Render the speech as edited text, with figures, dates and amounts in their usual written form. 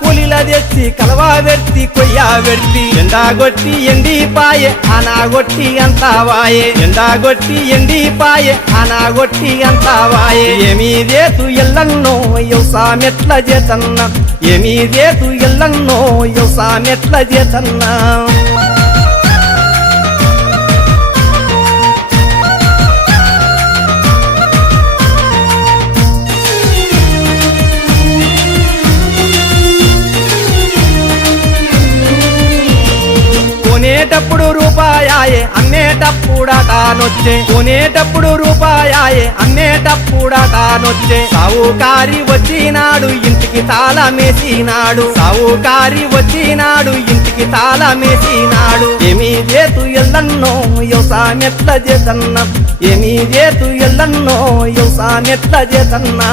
కూలీల తెచ్చి కలవా వెర్తి కొయ్యా వెర్తి ఎండాగొట్టి ఎండిపాయే ఆనాగొట్టి అంతావాయే ఎండాగొట్టి ఎండిపాయే ఆనాగొట్టి అంతావాయే ఏమీ రేతు ఎల్లన్నో యవసామెట్ల చేతన్నా ఏమీ రేతు ఎల్లన్నో యవసామెట్ల చేతన్నా కొనేటప్పుడు రూపాయాయే అమ్మేటప్పుడటానొచ్చే కొనేటప్పుడు రూపాయాయే అమ్మేటప్పుడటానొచ్చే సావుకారి వచ్చినాడు ఇంటికి తాళమేసినాడు సావుకారి వచ్చినాడు ఇంటికి తాళమేసినాడు ఏమీ రేతు ఎల్లన్నో యవసామెట్ల చేతన్నా ఏమీ రేతు ఎల్లన్నో యవసామెట్ల చేతన్నా